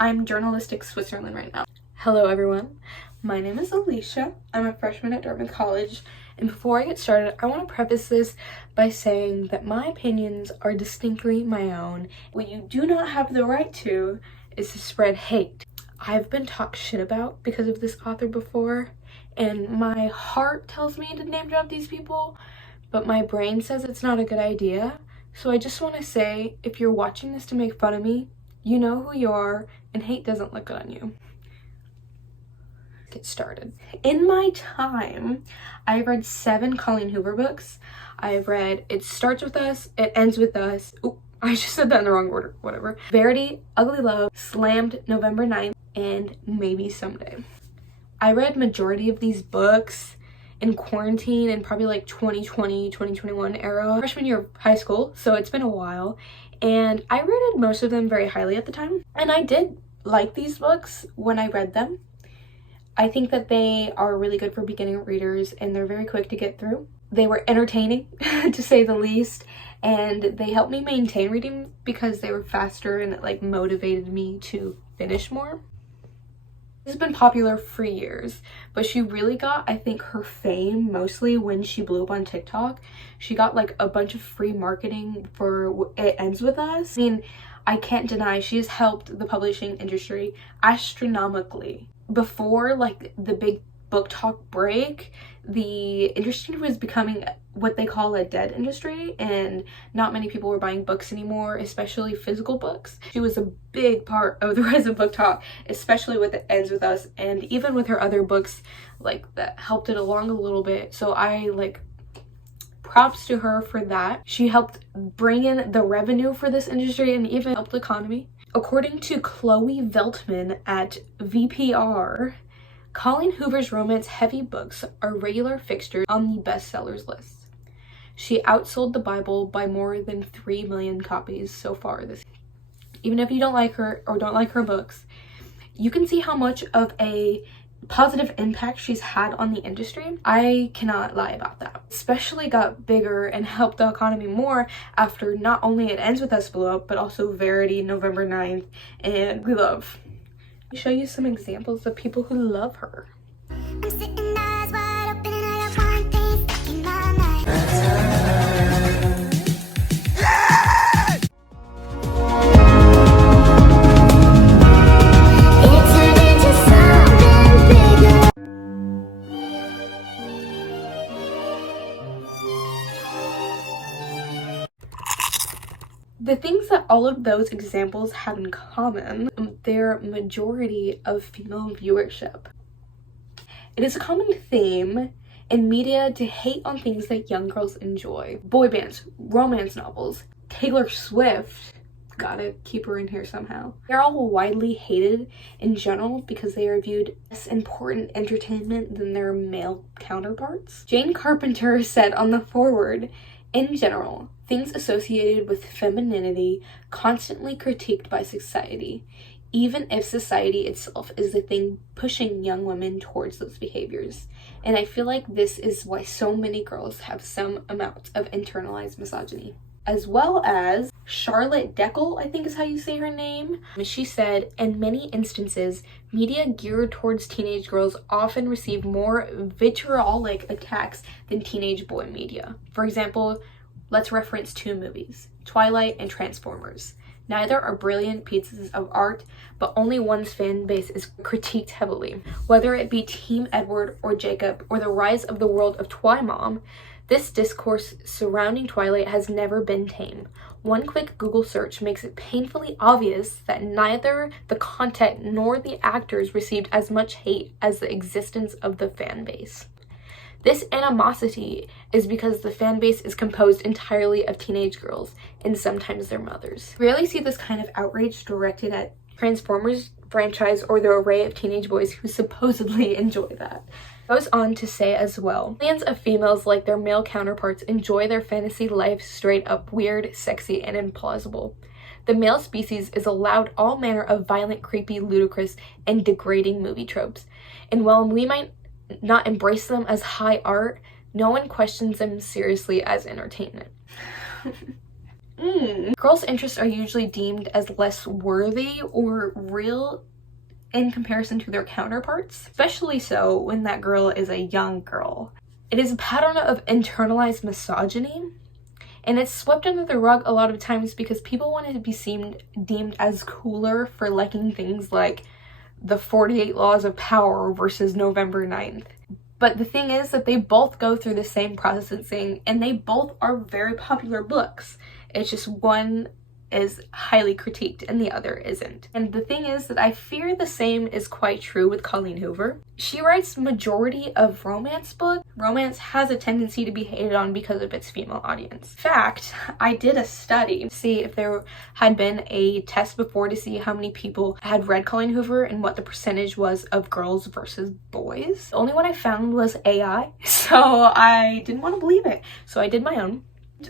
I'm journalistic Switzerland right now. Hello everyone, my name is Alicia. I'm a freshman at Dartmouth College, and before I get started, I want to preface this by saying that my opinions are distinctly my own. What you do not have the right to is to spread hate. I've been talked shit about because of this author before, and my heart tells me to name drop these people, but my brain says it's not a good idea. So I just want to say, if you're watching this to make fun of me, you know who you are, and hate doesn't look good on you. Get started. In my time, I've read 7 Colleen Hoover books. I've read It Starts With Us, It Ends With Us. Oh, I just said that in the wrong order, whatever. Verity, Ugly Love, Slammed November 9th, and Maybe Someday. I read majority of these books in quarantine and probably like 2020, 2021 era, freshman year of high school, so it's been a while. And I rated most of them very highly at the time. And I did like these books when I read them. I think that they are really good for beginning readers and they're very quick to get through. They were entertaining, to say the least, and they helped me maintain reading because they were faster and it like motivated me to finish more. This has been popular for years, but she really got, I think, her fame mostly when she blew up on TikTok. She got like a bunch of free marketing for It Ends With Us. I mean, I can't deny she has helped the publishing industry astronomically. Before like the big book talk break, the industry was becoming what they call a dead industry, and not many people were buying books anymore, especially physical books. She was a big part of the rise of book talk, especially with It Ends With Us, and even with her other books like that helped it along a little bit. So I like props to her for that. She helped bring in the revenue for this industry and even helped the economy. According to Chloe Veltman at VPR, Colleen Hoover's romance-heavy books are regular fixtures on the bestsellers list. She outsold the Bible by more than 3 million copies so far this year. Even if you don't like her or don't like her books, you can see how much of a positive impact she's had on the industry. I cannot lie about that. Especially got bigger and helped the economy more after not only It Ends With Us blew up, but also Verity, November 9th, and We Love. Let me show you some examples of people who love her. I'm sitting eyes wide open and I got one thing stuck in my mind. It turned into something bigger. The things that all of those examples have in common, their majority of female viewership. It is a common theme in media to hate on things that young girls enjoy. Boy bands, romance novels, Taylor Swift, gotta keep her in here somehow. They're all widely hated in general because they are viewed as important entertainment than their male counterparts. Jane Carpenter said on the foreword, "In general, things associated with femininity constantly critiqued by society, even if society itself is the thing pushing young women towards those behaviors." And I feel like this is why so many girls have some amount of internalized misogyny. As well as Charlotte Deckel, I think is how you say her name. She said, "In many instances, media geared towards teenage girls often receive more vitriolic attacks than teenage boy media. For example, let's reference 2 movies, Twilight and Transformers. Neither are brilliant pieces of art, but only one's fan base is critiqued heavily. Whether it be Team Edward or Jacob or the rise of the world of Twymom, this discourse surrounding Twilight has never been tame. One quick Google search makes it painfully obvious that neither the content nor the actors received as much hate as the existence of the fan base. This animosity is because the fan base is composed entirely of teenage girls, and sometimes their mothers. We rarely see this kind of outrage directed at Transformers franchise or the array of teenage boys who supposedly enjoy that." Goes on to say as well, "Millions of females like their male counterparts enjoy their fantasy life straight up weird, sexy, and implausible. The male species is allowed all manner of violent, creepy, ludicrous, and degrading movie tropes. And while we might not embrace them as high art, no one questions them seriously as entertainment." Girls' interests are usually deemed as less worthy or real in comparison to their counterparts, especially so when that girl is a young girl. It is a pattern of internalized misogyny, and it's swept under the rug a lot of times because people wanted to be deemed as cooler for liking things like the 48 Laws of Power versus November 9th. But the thing is that they both go through the same processing, and they both are very popular books. It's just one is highly critiqued and the other isn't. And the thing is that I fear the same is quite true with Colleen Hoover. She writes majority of romance books. Romance has a tendency to be hated on because of its female audience. In fact, I did a study to see if there had been a test before to see how many people had read Colleen Hoover and what the percentage was of girls versus boys. The only one I found was AI, so I didn't want to believe it. So I did my own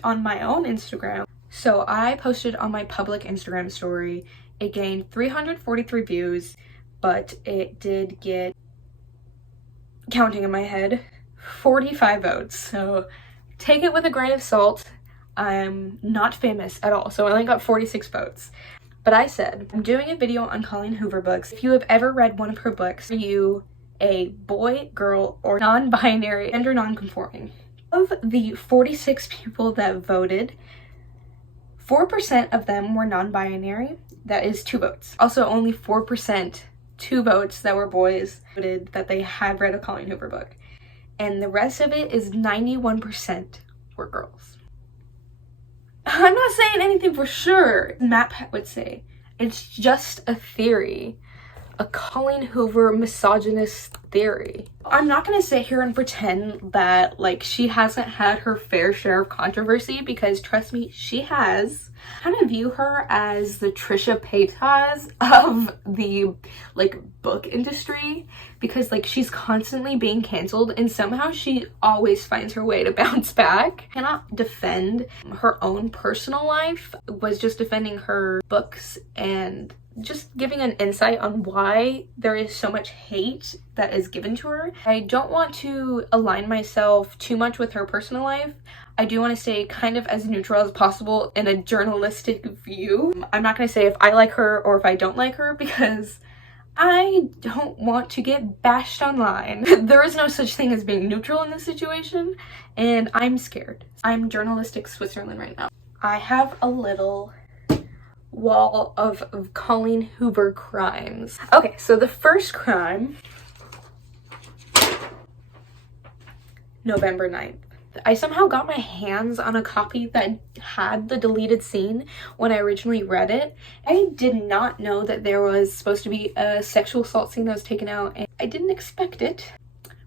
on my own Instagram. So I posted on my public Instagram story. It gained 343 views, but it did get, counting in my head, 45 votes. So take it with a grain of salt. I'm not famous at all, so I only got 46 votes. But I said, I'm doing a video on Colleen Hoover books. If you have ever read one of her books, are you a boy, girl, or non-binary, gender non-conforming? Of the 46 people that voted, 4% of them were non-binary. That is 2 votes. Also, only 4%, 2 votes that were boys, voted that they had read a Colleen Hoover book. And the rest of it is 91% were girls. I'm not saying anything for sure. Matt would say, it's just a theory. A Colleen Hoover misogynist theory. I'm not gonna sit here and pretend that like she hasn't had her fair share of controversy, because trust me, she has. I kind of view her as the Trisha Paytas of the like book industry, because like she's constantly being canceled and somehow she always finds her way to bounce back. Cannot defend her own personal life, was just defending her books and just giving an insight on why there is so much hate that is given to her. I don't want to align myself too much with her personal life. I do want to stay kind of as neutral as possible in a journalistic view. I'm not going to say if I like her or if I don't like her, because I don't want to get bashed online. There is no such thing as being neutral in this situation, and I'm scared. I'm journalistic Switzerland right now. I have a little wall of Colleen Hoover crimes. Okay, so the first crime, November 9th. I somehow got my hands on a copy that had the deleted scene when I originally read it. I did not know that there was supposed to be a sexual assault scene that was taken out, and I didn't expect it.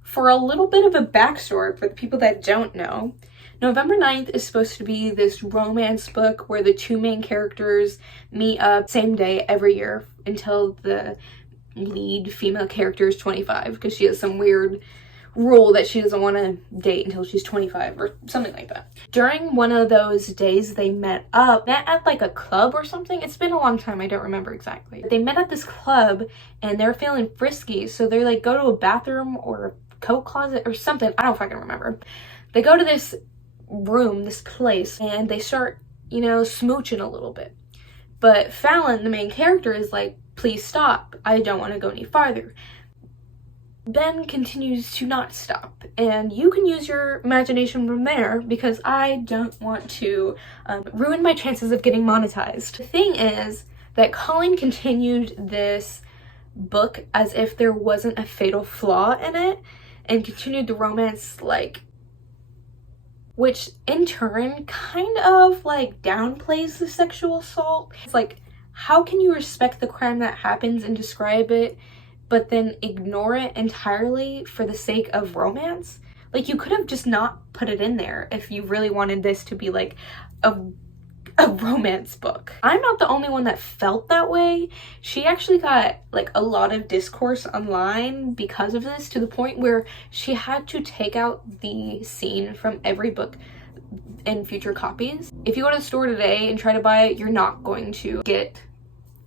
For a little bit of a backstory for the people that don't know, November 9th is supposed to be this romance book where the 2 main characters meet up same day every year until the lead female character is 25, because she has some weird rule that she doesn't want to date until she's 25 or something like that. During one of those days they met at like a club or something. It's been a long time, I don't remember exactly. They met at this club and they're feeling frisky, so they like go to a bathroom or a coat closet or something. I don't fucking remember. They go to this room, this place, and they start, you know, smooching a little bit. But Fallon, the main character, is like, please stop. I don't want to go any farther. Ben continues to not stop, and you can use your imagination from there, because I don't want to ruin my chances of getting monetized. The thing is that Colleen continued this book as if there wasn't a fatal flaw in it, and continued the romance like, which in turn kind of like downplays the sexual assault. It's like, how can you respect the crime that happens and describe it, but then ignore it entirely for the sake of romance? Like, you could have just not put it in there if you really wanted this to be like a romance book. I'm not the only one that felt that way. She actually got like a lot of discourse online because of this, to the point where she had to take out the scene from every book in future copies. If you go to the store today and try to buy it, you're not going to get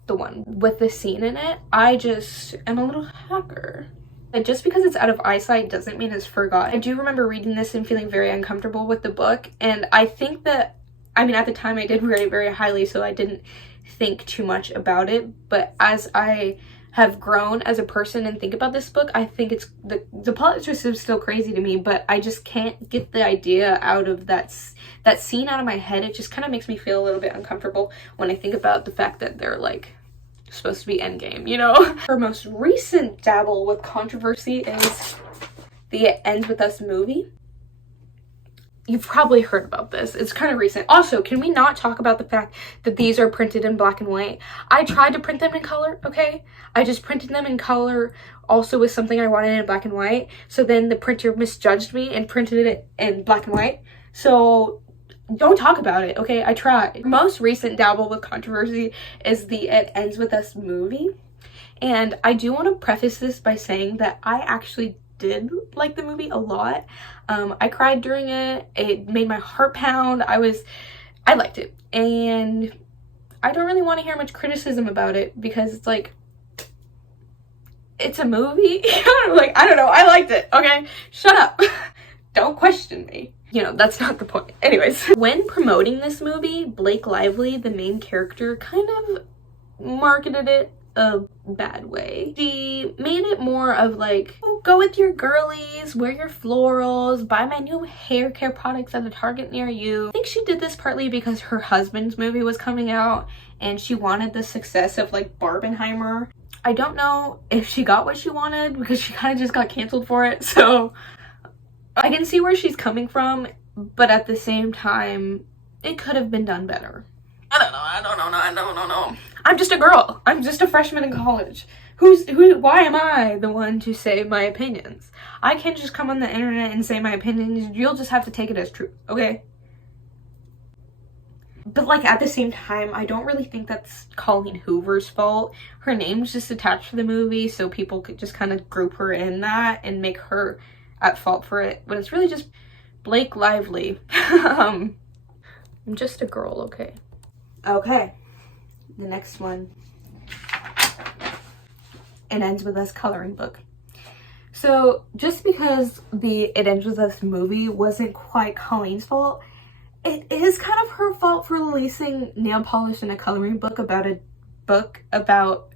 the one with the scene in it. I just am a little hacker. And just because it's out of eyesight doesn't mean it's forgotten. I do remember reading this and feeling very uncomfortable with the book, and I think that I mean, at the time I did rate it very highly, so I didn't think too much about it. But as I have grown as a person and think about this book, I think it's the plot twist is still crazy to me, but I just can't get the idea out of that scene out of my head. It just kind of makes me feel a little bit uncomfortable when I think about the fact that they're like supposed to be endgame, you know? Her most recent dabble with controversy is the It Ends With Us movie. You've probably heard about this. It's kind of recent. Also, can we not talk about the fact that these are printed in black and white? I tried to print them in color, okay? I just printed them in color also with something I wanted in black and white. So then the printer misjudged me and printed it in black and white. So don't talk about it, okay? I tried. Most recent dabble with controversy is the It Ends With Us movie. And I do want to preface this by saying that I actually did like the movie a lot. I cried during it. It made my heart pound. I liked it. And I don't really want to hear much criticism about it because it's like, it's a movie. Like, I don't know. I liked it, okay? Shut up. Don't question me. You know, that's not the point. Anyways, when promoting this movie, Blake Lively, the main character, kind of marketed it a bad way. She made it more of like, oh, go with your girlies, wear your florals, buy my new hair care products at a Target near you. I think she did this partly because her husband's movie was coming out and she wanted the success of like Barbenheimer. I don't know if she got what she wanted because she kind of just got canceled for it. So I can see where she's coming from, but at the same time, it could have been done better. I don't know. I'm just a girl. I'm just a freshman in college. Why am I the one to say my opinions? I can't just come on the internet and say my opinions. You'll just have to take it as truth, okay? But like at the same time, I don't really think that's Colleen Hoover's fault. Her name's just attached to the movie, so people could just kind of group her in that and make her at fault for it. But it's really just Blake Lively. I'm just a girl, okay? Okay, the next one. It Ends With Us coloring book. So just because the It Ends With Us movie wasn't quite Colleen's fault, it is kind of her fault for releasing nail polish in a coloring book about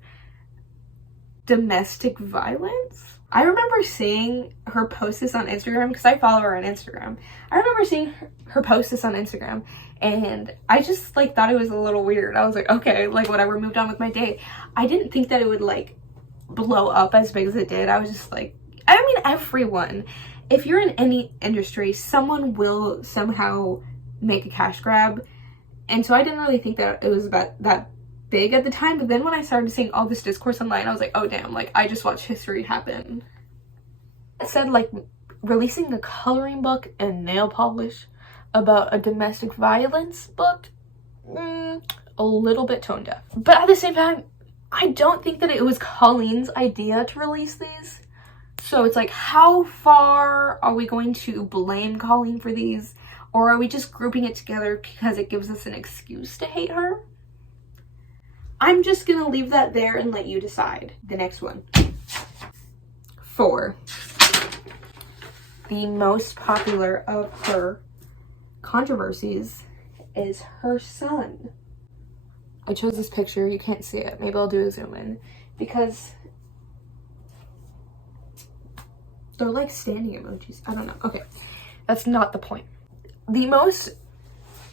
domestic violence. I remember seeing her post this on Instagram because I follow her on Instagram. I remember seeing her post this on Instagram and I just like thought it was a little weird. I was like, okay, like whatever, moved on with my day. I didn't think that it would like blow up as big as it did. I was just like, I mean, everyone, if you're in any industry, someone will somehow make a cash grab. And so I didn't really think that it was about that big at the time, but then when I started seeing all this discourse online, I was like, oh damn, like I just watched history happen. It said like releasing a coloring book and nail polish about a domestic violence book, a little bit tone deaf. But at the same time, I don't think that it was Colleen's idea to release these. So it's like, how far are we going to blame Colleen for these? Or are we just grouping it together because it gives us an excuse to hate her? I'm just gonna leave that there and let you decide. The next one. 4. The most popular of her controversies is her son. I chose this picture, you can't see it. Maybe I'll do a zoom in because they're like standing emojis. I don't know. Okay, that's not the point. The most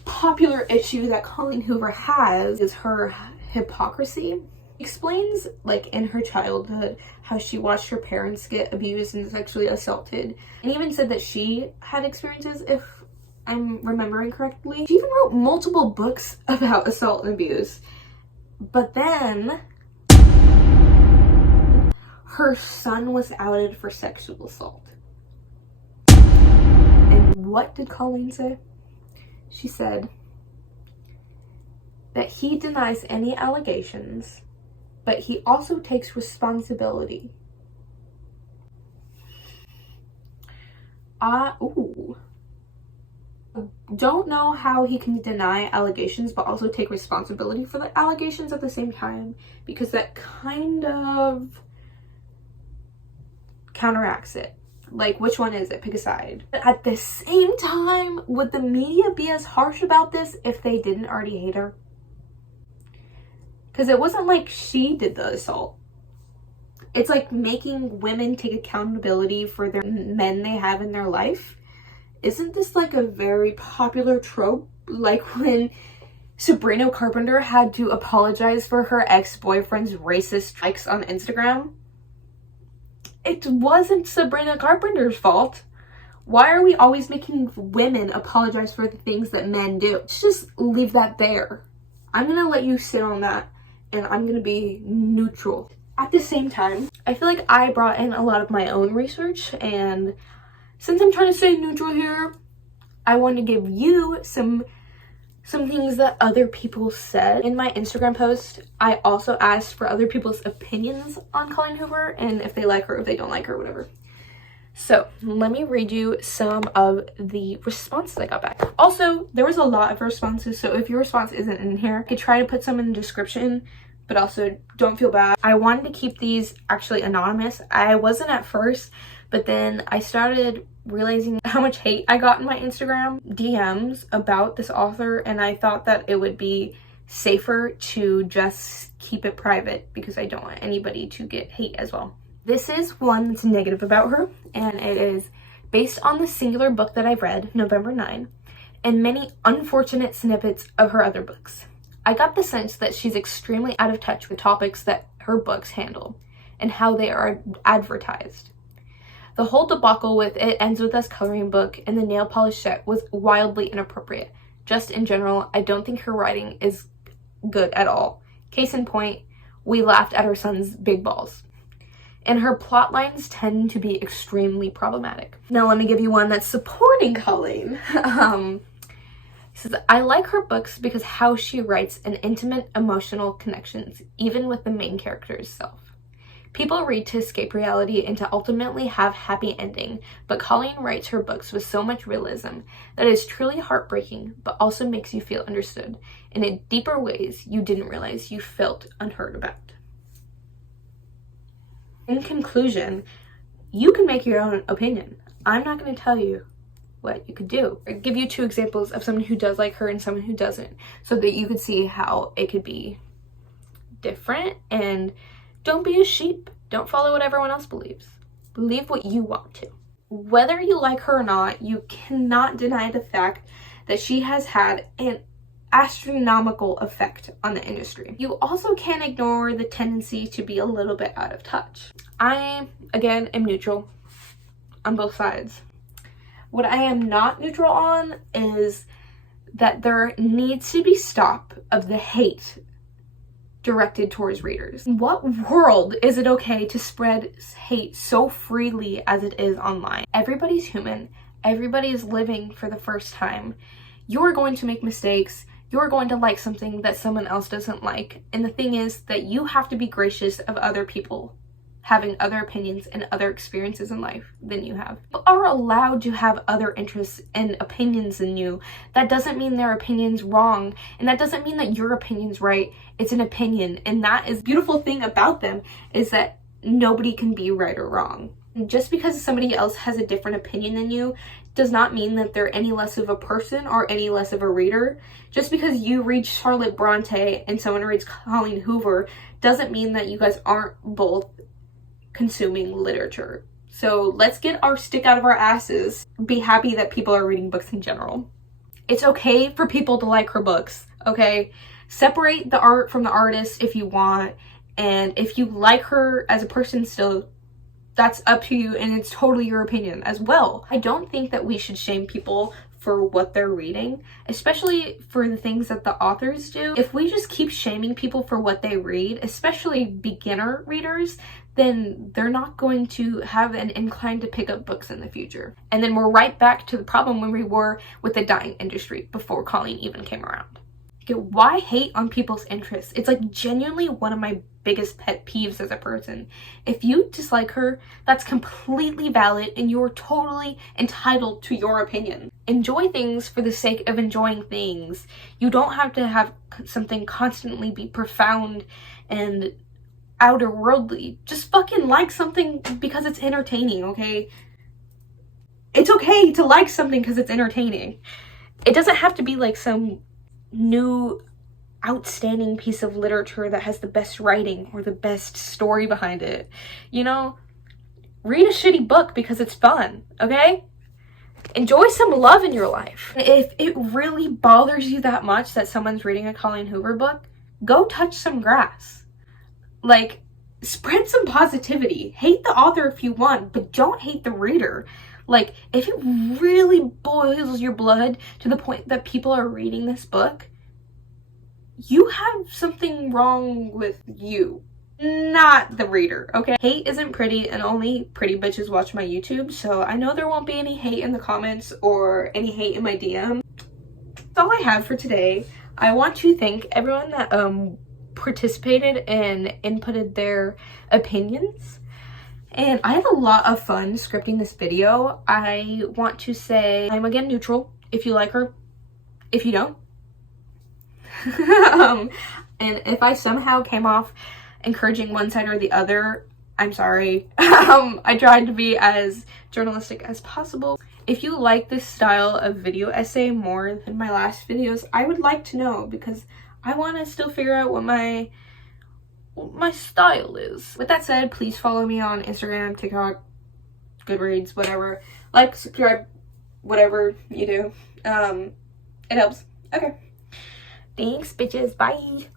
popular issue that Colleen Hoover has is her hypocrisy. She explains like in her childhood how she watched her parents get abused and sexually assaulted, and even said that she had experiences, if I'm remembering correctly. She even wrote multiple books about assault and abuse. But then her son was outed for sexual assault. And what did Colleen say? She said that he denies any allegations, but he also takes responsibility. Don't know how he can deny allegations but also take responsibility for the allegations at the same time, because that kind of counteracts it. Like, which one is it? Pick a side. But at the same time, would the media be as harsh about this if they didn't already hate her? Because it wasn't like she did the assault. It's like making women take accountability for their men they have in their life. Isn't this like a very popular trope? Like when Sabrina Carpenter had to apologize for her ex-boyfriend's racist likes on Instagram. It wasn't Sabrina Carpenter's fault. Why are we always making women apologize for the things that men do? Let's just leave that there. I'm gonna let you sit on that, and I'm gonna be neutral. At the same time, I feel like I brought in a lot of my own research, and since I'm trying to stay neutral here, I want to give you some things that other people said. In my Instagram post, I also asked for other people's opinions on Colleen Hoover and if they like her, if they don't like her, whatever. So let me read you some of the responses I got back. Also, there was a lot of responses, so if your response isn't in here, I could try to put some in the description, but also don't feel bad. I wanted to keep these actually anonymous. I wasn't at first, but then I started realizing how much hate I got in my Instagram DMs about this author, and I thought that it would be safer to just keep it private because I don't want anybody to get hate as well. This is one that's negative about her, and it is based on the singular book that I've read, November 9, and many unfortunate snippets of her other books. I got the sense that she's extremely out of touch with topics that her books handle and how they are advertised. The whole debacle with It Ends With Us coloring book and the nail polish set was wildly inappropriate. Just in general, I don't think her writing is good at all. Case in point, we laughed at her son's big balls. And her plot lines tend to be extremely problematic. Now let me give you one that's supporting Colleen. Says, I like her books because how she writes an intimate emotional connections, even with the main character's self. People read to escape reality and to ultimately have happy ending, but Colleen writes her books with so much realism that is truly heartbreaking, but also makes you feel understood in deeper ways you didn't realize you felt unheard about. In conclusion, you can make your own opinion. I'm not going to tell you what you could do. I'll give you 2 examples of someone who does like her and someone who doesn't, so that you could see how it could be different. And don't be a sheep. Don't follow what everyone else believes. Believe what you want to. Whether you like her or not, you cannot deny the fact that she has had an astronomical effect on the industry. You also can't ignore the tendency to be a little bit out of touch. I, again, am neutral on both sides. What I am not neutral on is that there needs to be stop of the hate directed towards readers. In what world is it okay to spread hate so freely as it is online? Everybody's human. Everybody is living for the first time. You're going to make mistakes. You're going to like something that someone else doesn't like. And the thing is that you have to be gracious of other people having other opinions and other experiences in life than you have. You are allowed to have other interests and opinions than you. That doesn't mean their opinion's wrong, and that doesn't mean that your opinion's right. It's an opinion, and that is the beautiful thing about them, is that nobody can be right or wrong. Just because somebody else has a different opinion than you does not mean that they're any less of a person or any less of a reader. Just because you read Charlotte Bronte and someone reads Colleen Hoover doesn't mean that you guys aren't both consuming literature. So let's get our stick out of our asses. Be happy that people are reading books in general. It's okay for people to like her books, okay? Separate the art from the artist if you want, and if you like her as a person still, that's up to you, and it's totally your opinion as well. I don't think that we should shame people for what they're reading, especially for the things that the authors do. If we just keep shaming people for what they read, especially beginner readers, then they're not going to have an incline to pick up books in the future. And then we're right back to the problem when we were with the dyeing industry before Colleen even came around. Okay, why hate on people's interests? It's like genuinely one of my biggest pet peeves as a person. If you dislike her, that's completely valid and you're totally entitled to your opinion. Enjoy things for the sake of enjoying things. You don't have to have something constantly be profound and outer worldly. Just fucking like something because it's entertaining, okay? It's okay to like something because it's entertaining. It doesn't have to be like some new outstanding piece of literature that has the best writing or the best story behind it. You know, read a shitty book because it's fun, okay? Enjoy some love in your life. If it really bothers you that much that someone's reading a Colleen Hoover book, go touch some grass. Like, spread some positivity. Hate the author if you want, but don't hate the reader. Like, if it really boils your blood to the point that people are reading this book, you have something wrong with you, not the reader, okay? Hate isn't pretty, and only pretty bitches watch my YouTube, so I know there won't be any hate in the comments or any hate in my DM. That's all I have for today. I want to thank everyone that participated and inputted their opinions, and I had a lot of fun scripting this video. I want to say I'm again neutral. If you like her, if you don't. And if I somehow came off encouraging one side or the other, I'm sorry. I tried to be as journalistic as possible. If you like this style of video essay more than my last videos, I would like to know, because I want to still figure out what my style is. With that said, please follow me on Instagram, TikTok, Goodreads, whatever. Like, subscribe, whatever you do. It helps. Okay. Thanks, bitches. Bye.